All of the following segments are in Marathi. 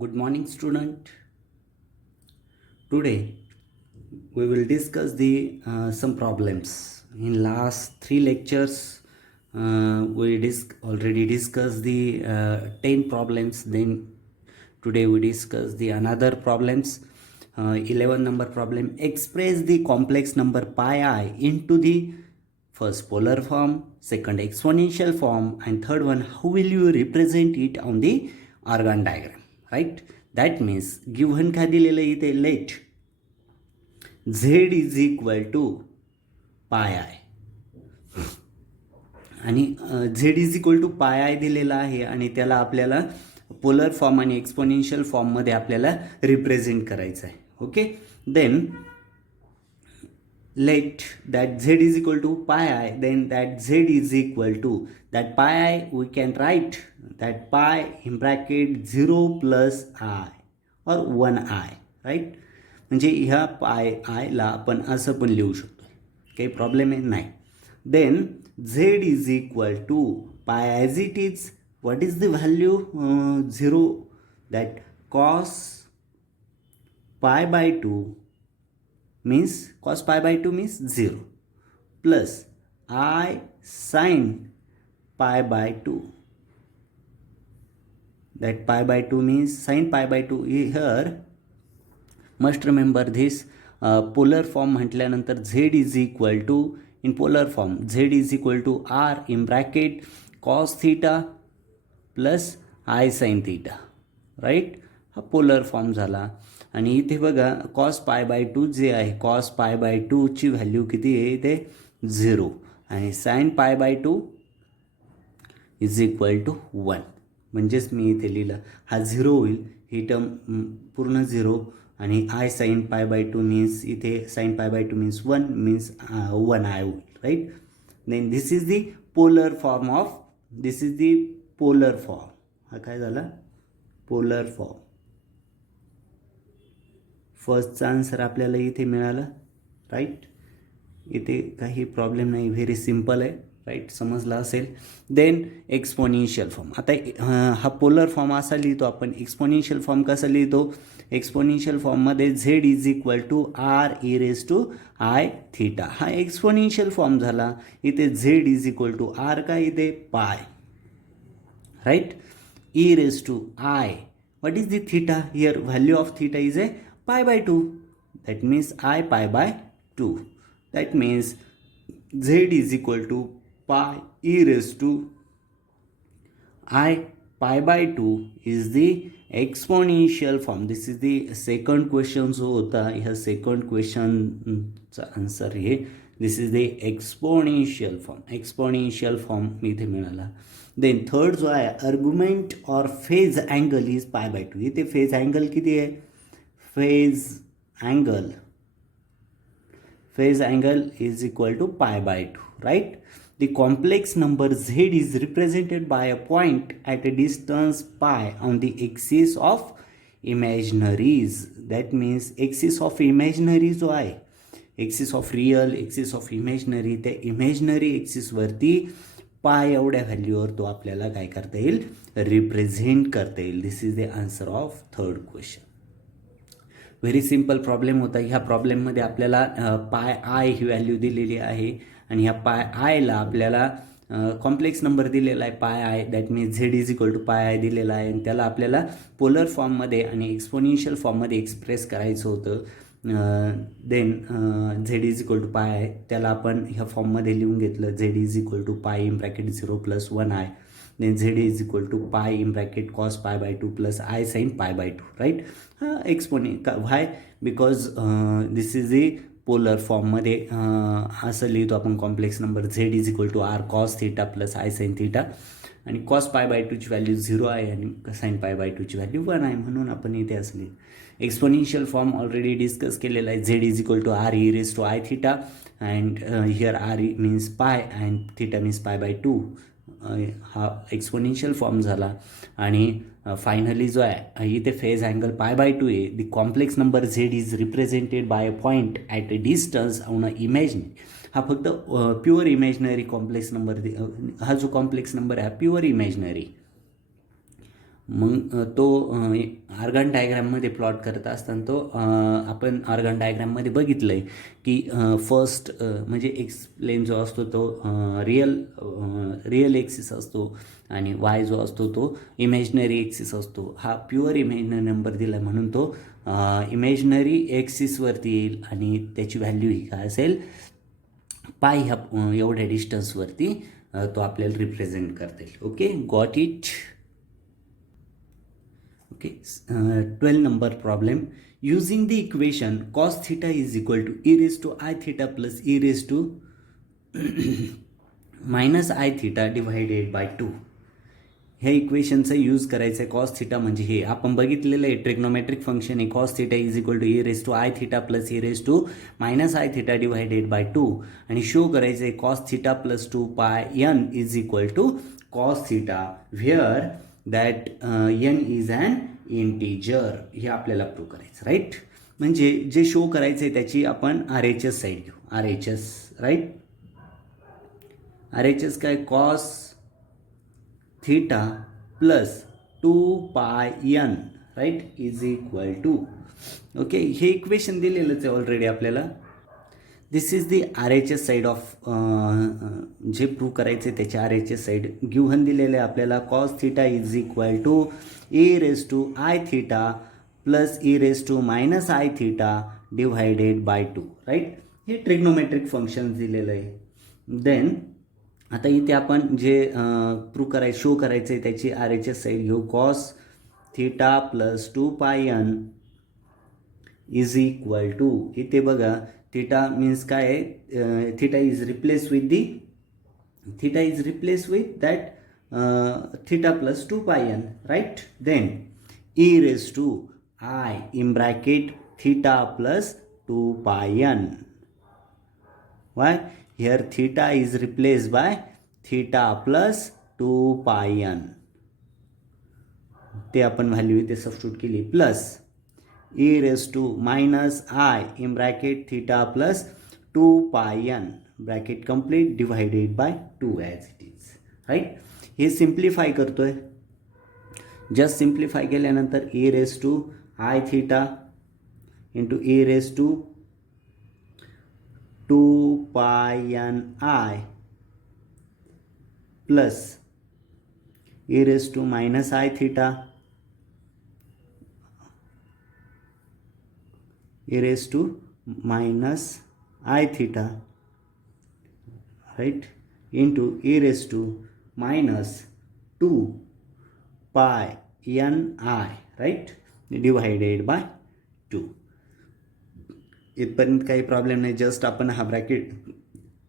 Good morning, student. Today we will discuss the some problems. In last three lectures, we already discussed the 10 problems. Then today we discuss the another problems. 11 number problem. Express the complex number pi I into the first polar form, second exponential form, and third one how will you represent it on the organ diagram, right? That means given काय दिलेलं इथे let z is equal to pi I आणि z is equal to pi I दिलेला आहे आणि त्याला आपल्याला पोलर फॉर्म आणि एक्सपोनेन्शियल फॉर्ममध्ये आपल्याला रिप्रेझेंट करायचं आहे. Okay, then let that z is equal to pi I, then that z is equal to that pi I we can write that pi in bracket 0 plus I or 1 I, right? म्हणजे ह्या पाय आयला आपण असं पण लिहू शकतो, काही प्रॉब्लेम आहे नाही. Then z is equal to pi as it is. What is the value? 0. That cos pi by 2 means cos pi by 2 means 0 plus I sin pi by 2. That pi by 2 means sin pi by 2. Here must remember this polar form म्हटल्यानंतर z is equal to in polar form z is equal to r in bracket cos theta plus I sin theta, right? हा पोलर फॉर्म झाला. आणि इथे बघा कॉस पाय बाय 2 जे आहे कॉस पाय बाय 2 ची व्हॅल्यू किती आहे इथे 0 आणि sign pi by 2 is equal to 1. म्हणजेच मी इथे लिहिलं हा 0 होईल, ही टर्म पूर्ण 0 आणि i sine pi by 2 means इथे sine pi by 2 means 1 means 1 i होईल, right? Then this is the polar form of polar form. हा काय झाला पोलर फॉर्म. फर्स्टचा आन्सर आपल्याला इथे मिळाला, राईट? इथे काही प्रॉब्लेम नाही, व्हेरी सिम्पल आहे, राईट? समजला असेल. देन एक्सपोनेन्शियल फॉर्म. आता हा पोलर फॉर्म असा लिहितो आपण. एक्सपोनेन्शियल फॉर्म कसा लिहितो? एक्सपोनेन्शियल फॉर्ममध्ये Z is equal to R E raise to I theta. हा एक्सपोनेन्शियल फॉर्म झाला. इथे Z is equal to R काय इथे pi, right? E raise to I. What is the theta? Here value of theta is a pi by 2. That means I pi by 2. That means z is equal to pi e raised to I pi by 2 is the exponential form. This is the second question जो होता, ह्या second question चा आन्सर हे this is the exponential form. Exponential form मी इथे मिळाला. देन थर्ड जो आहे argument or phase angle is pi by 2. इथे phase angle किती आहे? phase angle is equal to pi by 2, right? The complex number z is represented by a point at a distance pi on the axis of imaginaries. That means axis of imaginary जो आहे, axis of real, axis of imaginary, त्या imaginary axis वरती पाय एवढ्या व्हॅल्यूवर तो आपल्याला काय करता येईल? रिप्रेझेंट करता येईल. This is the answer of third question. Very simple problem होता. ह्या प्रॉब्लेममध्ये आपल्याला पाय आय ही व्हॅल्यू दिलेली आहे आणि ह्या पाय आयला आपल्याला कॉम्प्लेक्स नंबर दिलेला आहे pi I. That means Z is equal to pi I दिलेला आहे आणि त्याला आपल्याला पोलर फॉर्ममध्ये आणि एक्सपोनेन्शियल फॉर्ममध्ये एक्सप्रेस करायचं होतं. Then Z is equal to pi I त्याला आपण ह्या फॉर्ममध्ये लिहून घेतलं. Z is equal to pi in bracket 0 plus 1 I. then z is equal to pi in bracket cos pi by 2 plus I sin pi by 2, right? Exponent. Why? Because this is the polar form मध्ये असं लिहितो आपण complex number z is equal to R cos theta plus I sine theta आणि कॉस पाय बाय 2 ची व्हॅल्यू 0 आहे आणि साइन पाय बाय 2 ची व्हॅल्यू 1 आहे, म्हणून आपण इथे असं लिहितो. एक्सपोनेन्शियल फॉर्म ऑलरेडी डिस्कस केलेला आहे. z is equal to R E raise to I theta and here r means pi and theta means pi by 2. हा एक्सपोनेन्शियल फॉर्म झाला आणि फायनली जो आहे इथे फेज अँगल पाय बाय 2 आहे. The complex number z is represented by a point at a distance on a imaginary. हा फक्त प्युअर इमॅजिनरी कॉम्प्लेक्स नंबर. हा जो कॉम्प्लेक्स नंबर आहे प्युअर इमॅजिनरी मग तो ऑर्गन डायग्राममध्ये प्लॉट करत असताना तो आपण ऑर्गन डायग्राममध्ये बघितलं आहे की फर्स्ट म्हणजे एक्स प्लेन जो असतो तो रिअल एक्सिस असतो आणि वाय जो असतो तो इमॅजिनरी एक्सिस असतो. हा प्युअर इमॅजिनरी नंबर दिला म्हणून तो इमॅजिनरी एक्सिसवरती येईल आणि त्याची व्हॅल्यू ही काय असेल, पाय ह्या एवढ्या डिस्टन्सवरती तो आपल्याला रिप्रेझेंट करतील. Okay, got it. Okay, 12 number problem. Using the equation cos theta is equal to e raised to I theta plus e raised to minus I theta divided by 2. ह्या इक्वेशनचा यूज करायचं आहे. कॉस थिटा म्हणजे हे आपण बघितलेलं आहे ट्रिग्नोमेट्रिक फंक्शन आहे. Cos theta is equal to A raise to I theta plus e raise to minus i theta divided by 2 आणि शो करायचं आहे cos theta plus 2 pi n is equal to cos theta where that n is an integer. हे आपल्याला प्रूव्ह करायचं, राईट. म्हणजे जे शो करायचं आहे त्याची आपण आर एच एस साईड घेऊ. R H S, right. R H S काय, cos theta plus 2 pi n, right, is equal to. Okay, हे इक्वेशन दिलेलंच आहे ऑलरेडी आपल्याला. This is the R H S side of जे प्रूव्ह करायचे त्याचे R H S side given दिलेलं आहे आपल्याला. Cos theta is equal to A raise to I theta plus e raise to minus i theta divided by 2, right. हे ट्रिग्नोमेट्रिक फंक्शन दिलेलं आहे. देन आता इथे आपण जे प्रूव्ह शो करायचं आहे त्याची आर एच एस साईड घेऊ. Cos theta plus 2 pi n is equal to, इथे बघा थिटा मीन्स काय आहे, theta is replace with that theta plus 2 pi n, right. Then e raise to i in bracket theta plus 2 pi n. Why? Here theta is replaced by theta plus 2 pi n. ते आपण व्हॅल्यू इथे सबस्टिट्यूट केली. Plus e raise to minus i in bracket theta plus 2 pi n bracket complete divided by 2 as it is, right. हे सिम्प्लिफाय करतोय. जस्ट सिम्प्लिफाय केल्यानंतर e raise to I theta into e raise to 2 pi n I plus e raised to minus I theta e raised to minus I theta, right, into e raised to minus 2 pi n I, right, divided by 2. इथपर्यंत काही प्रॉब्लेम नाही. जस्ट आपण हा ब्रॅकेट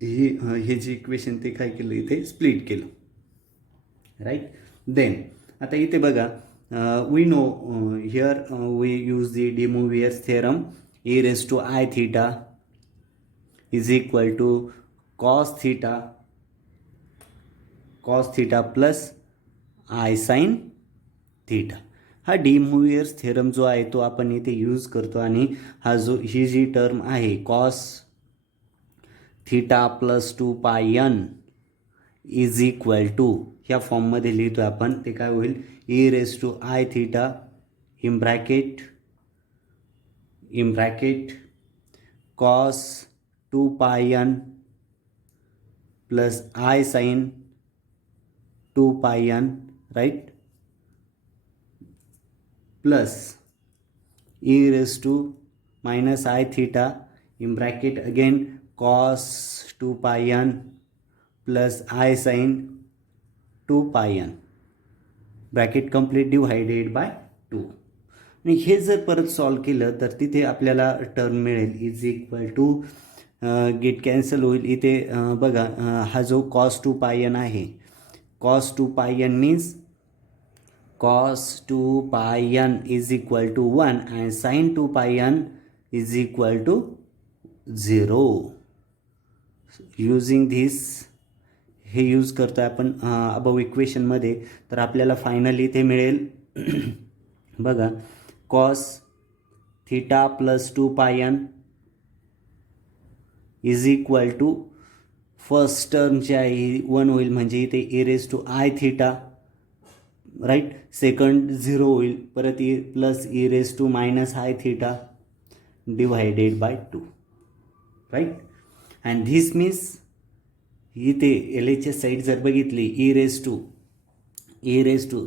हे जे इक्वेशन ते काय केलं इथे स्प्लिट केलं, राईट. देन आता इथे बघा we know here we use the de Moivre's theorem. A raise to I theta is equal to cos theta plus I sine theta. हा डी मोव्हियर्स थेरम जो आहे तो आपण इथे यूज करतो आणि ही जी टर्म आहे cos theta plus 2 pi n is equal to ह्या फॉर्ममध्ये लिहितो आपण. ते काय होईल, e raise to I theta in bracket cos 2 pi n plus I sine 2 pi n, right, plus e raised to minus I theta in bracket again cos 2 pi n plus I sin 2 pi n bracket complete divided by 2. आणि हे जर परत सॉल्व केलं तर तिथे आपल्याला टर्म मिळेल is equal to get cancel होईल. इथे बघा हा जो cos 2 pi n आहे, cos 2 pi n means cos 2 pi n is equal to 1 and sin 2 pi n is equal to 0. Using this हे यूज करतो आहे आपण अबव इक्वेशनमध्ये. तर आपल्याला फायनली ते मिळेल बघा cos theta plus 2 pi n is equal to first term जी आहे 1 होईल म्हणजे इथे a raise to I theta right. Second 0 होईल, परत plus e raise to minus i theta divided by 2, right. And this means इथे एल एच एस साईड जर बघितली e raise to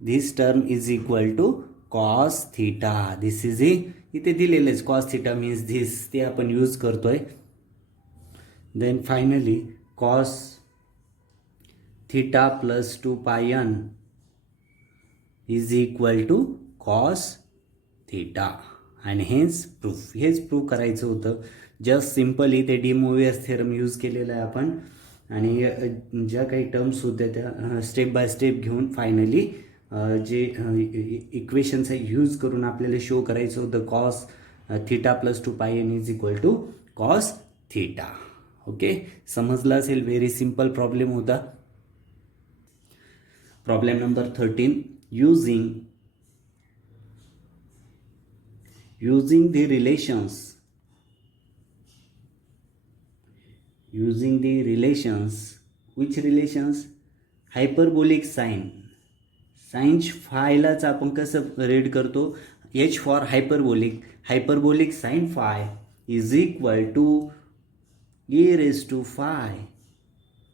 this term is equal to cos theta. This is इथे दिलेलेच कॉस थिटा मीन्स धिस, ते आपण यूज करतोय. Then finally cos theta plus 2 pi n is equal to cos theta. आणि हेच प्रूफ करायचं होतं. जस्ट सिम्पली ते डी मोवियस थेरम यूज केलेला आहे आपण, आणि ज्या काही टर्म्स होत्या त्या स्टेप बाय स्टेप घेऊन फायनली जे इक्वेशन्स आहे यूज करून आपल्याला शो करायचं होतं cos theta plus 2 pi n is equal to cos theta. Okay, समजलं असेल. व्हेरी सिम्पल प्रॉब्लेम होता. Problem number 13. using the relations which relations? Hyperbolic sine फायलाच आपण कसं रीड करतो, h for hyperbolic sine phi is equal to e raise to phi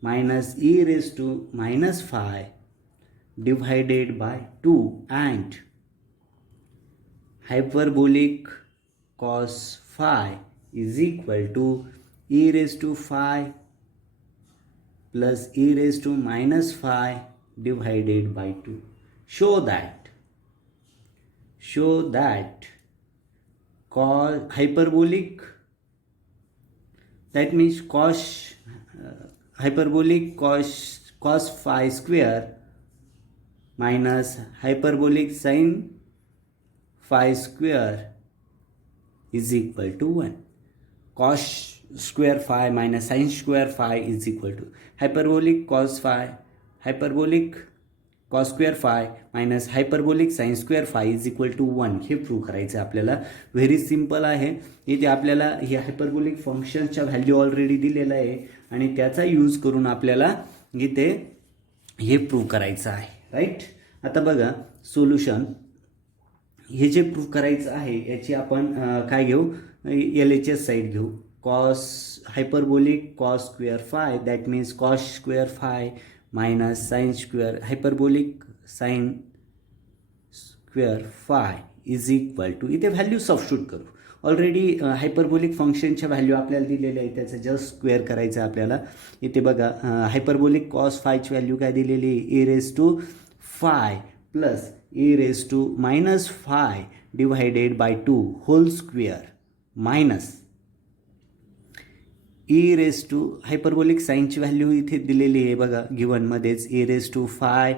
minus e raise to minus phi divided by 2 and hyperbolic cos phi is equal to e raised to phi plus e raised to minus phi divided by 2. Show that cos hyperbolic, that means hyperbolic cos phi square minus hyperbolic sin phi square is equal to 1. Cos square phi minus sin square phi is equal to hyperbolic cos square phi minus hyperbolic sin square phi is equal to 1. हे प्रूव्ह करायचं आहे आपल्याला. व्हेरी सिम्पल आहे. इथे आपल्याला हे हायपरबोलिक फंक्शनच्या व्हॅल्यू ऑलरेडी दिलेला आहे आणि त्याचा यूज करून आपल्याला इथे हे प्रूव्ह करायचं आहे, राईट. आता बघा सोल्युशन. हे जे प्रूव्ह करायचं आहे याची आपण काय घेऊ, एल एच एस साईड घेऊ. Hyperbolic cos square phi, that means cos square phi minus sine square hyperbolic sine square phi is equal to, इथे व्हॅल्यू सबस्टिट्यूट करू. ऑलरेडी हायपरबोलिक फंक्शनच्या व्हॅल्यू आपल्याला दिलेल्या आहे, त्याचं जस्ट स्क्वेअर करायचं आहे आपल्याला. इथे बघा हायपरबोलिक कॉस फायची व्हॅल्यू काय दिलेली, a raise to phi plus e raised to minus phi divided by 2 whole square minus e raised to hyperbolic साइनची व्हॅल्यू इथे दिलेली आहे बघा गिवन मध्येच, e raised to phi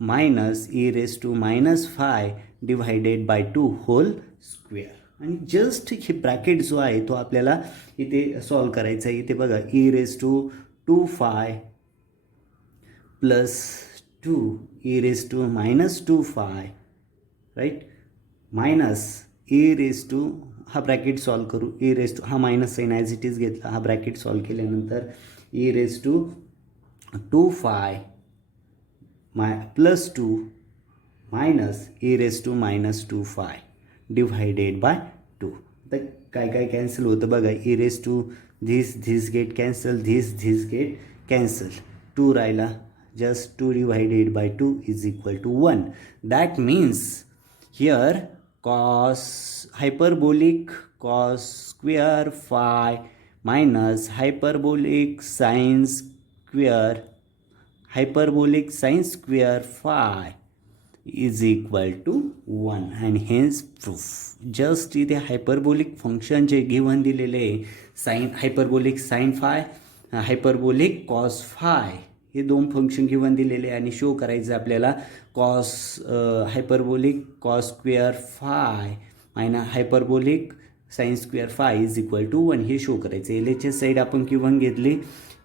minus e raised to minus phi divided by 2 whole square. आणि जस्ट हे ब्रॅकेट जो आहे तो आपल्याला इथे सॉल्व करायचा आहे. इथे बघा e raised to 2 phi plus 2 e raised to minus 2 phi, right, minus e raised to, हा ब्रॅकेट सॉल्व करू, e raised to, हा minus sine as it is घेतला, हा ब्रॅकेट सॉल्व केल्यानंतर e raised to 2 phi plus 2 minus e raised to minus 2 phi divided by 2. तर काय कॅन्सल होतं बघा, e raised to this get cancel, this get cancel, 2 राहिला, just 2 divided by 2 is equal to 1. That means here hyperbolic cos square phi minus hyperbolic sin square phi is equal to 1 and hence proof. just इथे हायपरबोलिक फंक्शन जे गिव्हन दिलेले sine hyperbolic sine phi hyperbolic cos phi हे दोन फंक्शन गिव्हन दिलेले आणि शो करायचं आपल्याला hyperbolic cos square phi minus hyperbolic sine square phi is equal to 1 हे शो करायचं. एल एच एस साईड आपण गिव्हन घेतली,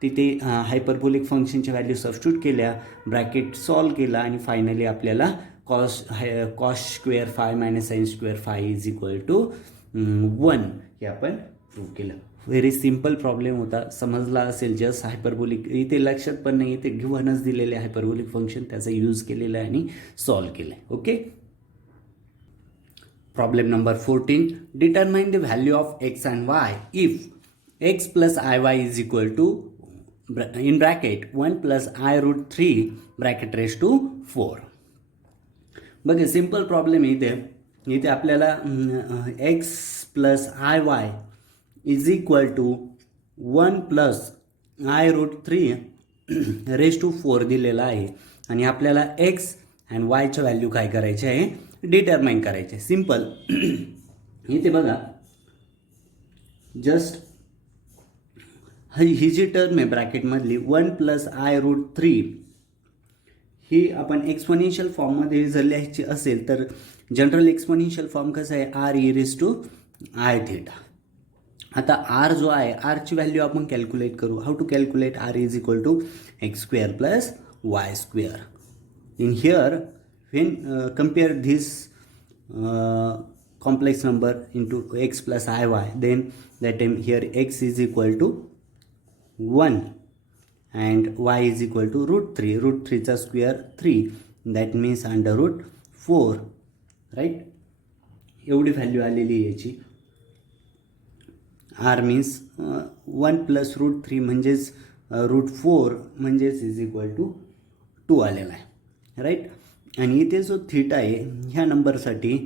तिथे हायपरबोलिक फंक्शनच्या व्हॅल्यू सबस्टिट्यूट केल्या, ब्रॅकेट सॉल्व केला आणि फायनली आपल्याला cos square phi minus sine square phi is equal to 1 हे आपण प्रूव्ह केलं. व्हेरी सिम्पल प्रॉब्लेम होता, समजला असेल. जस्ट हायपरबोलिक इथे लक्षात पण नाही, इथे गिव्हनच दिलेले हायपरबोलिक फंक्शन त्याचा यूज केलेला आहे आणि सॉल्व्ह केलं आहे. Okay. Problem number 14. Determine the value of x and y if x plus i y is equal to in bracket 1 plus i root 3 bracket raise to 4. बघा सिम्पल प्रॉब्लेम आहे इथे आपल्याला x plus i y is equal to 1 plus i root 3 raise to 4 दिलेला आहे आणि आपल्याला एक्स अँड वायच्या व्हॅल्यू काय करायचे आहे, डिटरमाइन करायचे. सिम्पल. इथे बघा जस्ट ही जी टर्म आहे ब्रॅकेटमधली 1 प्लस आय रूट 3 ही आपण एक्सपोनेन्शियल फॉर्ममध्ये जर लिहायची असेल तर जनरल एक्सपोनेन्शियल फॉर्म कसं आहे, r e raise to i theta. आता आर जो आहे आरची व्हॅल्यू आपण कॅल्क्युलेट करू. How to calculate r is equal to x square plus y square. In here when compare this complex number into x plus iy, then that time here x is equal to 1 and y is equal to root 3. Root 3 चा square 3, that means under root 4, right? एवढी व्हॅल्यू आलेली आहे याची. r means 1 plus root 3 म्हणजेच root 4 म्हणजेच इज इक्वल टू 2 आलेला आहे, राईट. आणि इथे जो थीटा आहे ह्या नंबरसाठी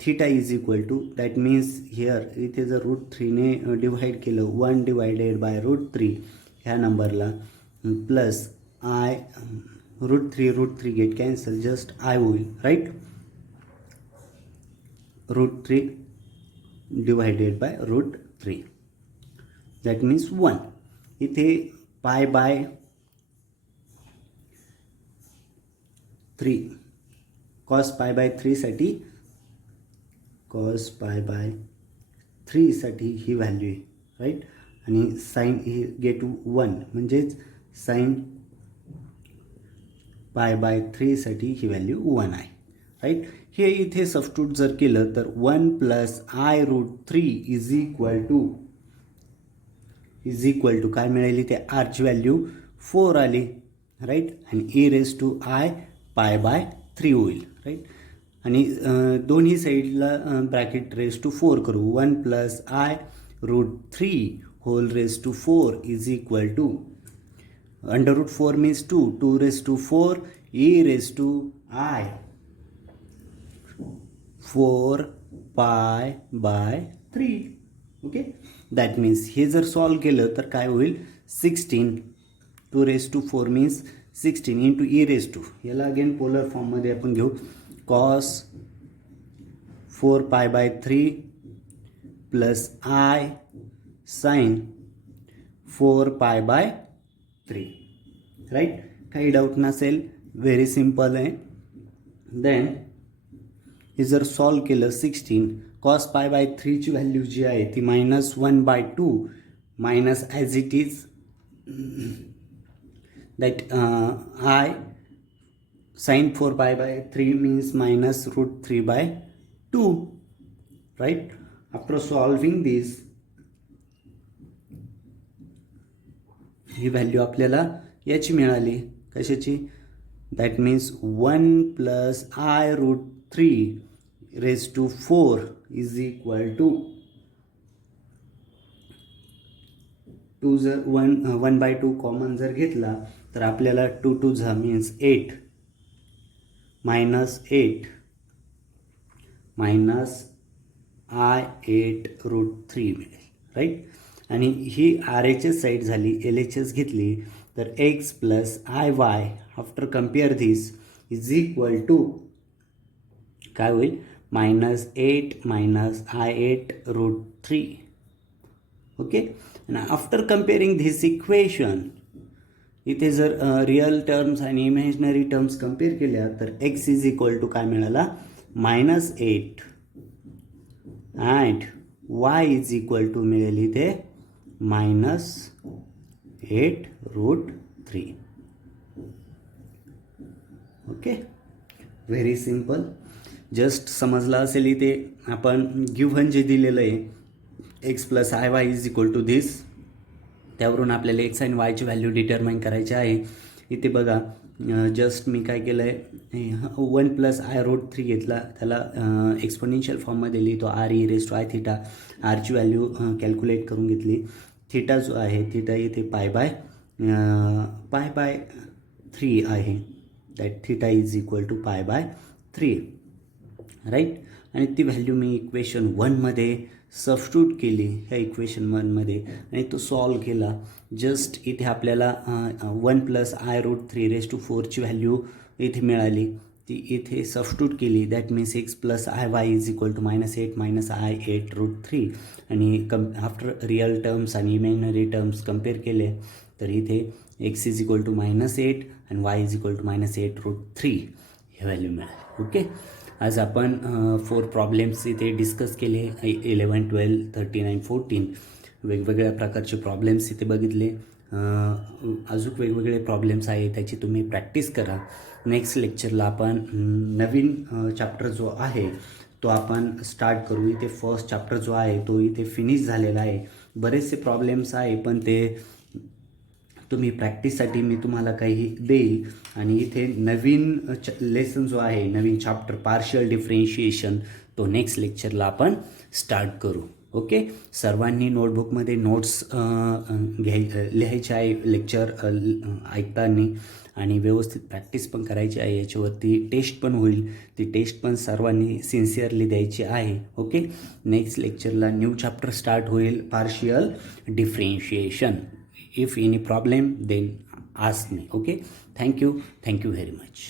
theta is equal to that means here इथे जर रूट 3ने डिवाइड केलं 1 डिवायडेड बाय रूट 3 ह्या नंबरला plus i root 3 get cancel, just i होईल, right. Root 3 divided by root 3 that means 1. इथे पाय बाय 3 कॉस पाय बाय 3 साठी ही व्हॅल्यू आहे, राईट. आणि साईन ही गेट 1 म्हणजेच साईन पाय बाय 3 साठी ही व्हॅल्यू 1 आहे, राईट. हे इथे सबस्टिट्यूट जर केलं तर 1 plus i root 3 is equal to काय मिळाली, इथे आरची व्हॅल्यू 4 आली, राईट. आणि e raise to i pi by 3 होईल, राईट. आणि दोन्ही साईडला ब्रॅकेट रेस टू 4 करू. 1 plus i root 3 whole raise to 4 is equal to under root 4 means 2 raise to 4 e raise to i 4 pi by 3. Okay. That means हे जर सॉल्व केलं तर काय होईल, 16 2 raise to 4 means 16 into e raise to, याला अगेन पोलर फॉर्ममध्ये आपण घेऊ. Cos 4 pi by 3 plus I sine 4 pi by 3, right. काही डाऊट नसेल, व्हेरी सिम्पल आहे. देन हे जर सॉल्व केलं 16 कॉस पाय बाय 3ची व्हॅल्यू जी आहे ती -1/2 minus as it is that I sin 4 pi by 3 means minus root 3 by 2, right. After solving this ही व्हॅल्यू आपल्याला याची मिळाली, कशाची, that means 1 plus i root 3 raise to 4 is equal to 2 जर 1/2 कॉमन जर घेतला तर आपल्याला 2 2 झा मीन्स 8 -8 मायनस आय 8 रूट 3 मिळेल, राईट. आणि ही आर एच एस साईड झाली, एल एच एस घेतली तर x plus i y after compare this is equal to काय होईल, -8 मायनस आय 8 रूट 3. ओके. आणि आफ्टर कम्पेअरिंग धिस इक्वेशन इथे जर रिअल टर्म्स आणि इमॅजिनरी टर्म्स कम्पेअर केल्या तर एक्स इज इक्वल टू काय मिळाला, -8 and y is equal to मिळेल इथे -8 root 3. Okay. Very simple. Just समजलं असेल. इथे आपण गिव्हन जे दिलेलं आहे x plus i y is equal to this. त्यावरून आपल्याला एक्स आणि वायची व्हॅल्यू डिटरमाइन करायची आहे. इथे बघा जस्ट मी काय केलं आहे 1 प्लस आय रूट 3 घेतला, त्याला एक्सपोनेन्शियल फॉर्ममध्ये लिहितो r e raise to I theta. आरची व्हॅल्यू कॅल्क्युलेट करून घेतली. थिटा जो आहे थिटा इथे पाय बाय 3 आहे. That theta is equal to pi by 3 right. आणि ती व्हॅल्यू मी इक्वेशन 1मध्ये सबस्टिट्यूट केली ह्या इक्वेशन 1मध्ये आणि तो सॉल्व केला. जस्ट इथे आपल्याला 1 plus i root 3 raise to 4ची व्हॅल्यू इथे मिळाली. ती इथे सबस्टिट्यूट केली. That means x plus i y is equal to -8 minus i 8 root 3. आणि आफ्टर रिअल टर्म्स आणि इमॅजिनरी टर्म्स कम्पेअर केले तर इथे एक्स इज इक्वल टू -8 आणि y is equal to -8 root 3 हे व्हॅल्यू मिळाली. ओके. आज आपण 4 प्रॉब्लेम्स इथे डिस्कस केले. 11, 12, 39, 14 वेगवेगळ्या प्रकारचे प्रॉब्लेम्स इथे बघितले. अजून वेगवेगळे प्रॉब्लेम्स आहे त्याची तुम्ही प्रॅक्टिस करा. नेक्स्ट लेक्चरला आपण नवीन चॅप्टर जो आहे तो आपण स्टार्ट करू. इथे फर्स्ट चॅप्टर जो आहे तो इथे फिनिश झालेला आहे. बरेचसे प्रॉब्लेम्स आहे पण ते तुम्ही प्रॅक्टिससाठी मी तुम्हाला काही देईल. आणि इथे नवीन लेसन जो आहे नवीन चॅप्टर पार्शियल डिफरेन्शिएशन तो नेक्स्ट लेक्चरला आपण स्टार्ट करू. ओके. सर्वांनी नोटबुकमध्ये नोट्स लिहायचे आहे लेक्चर ऐकताना आणि व्यवस्थित प्रॅक्टिस पण करायची आहे. याच्यावरती टेस्ट पण होईल. ती टेस्ट पण सर्वांनी सिन्सिअरली द्यायची आहे. ओके. नेक्स्ट लेक्चरला न्यू चॅप्टर स्टार्ट होईल partial differentiation. If any problem then ask me. Okay. Thank you very much.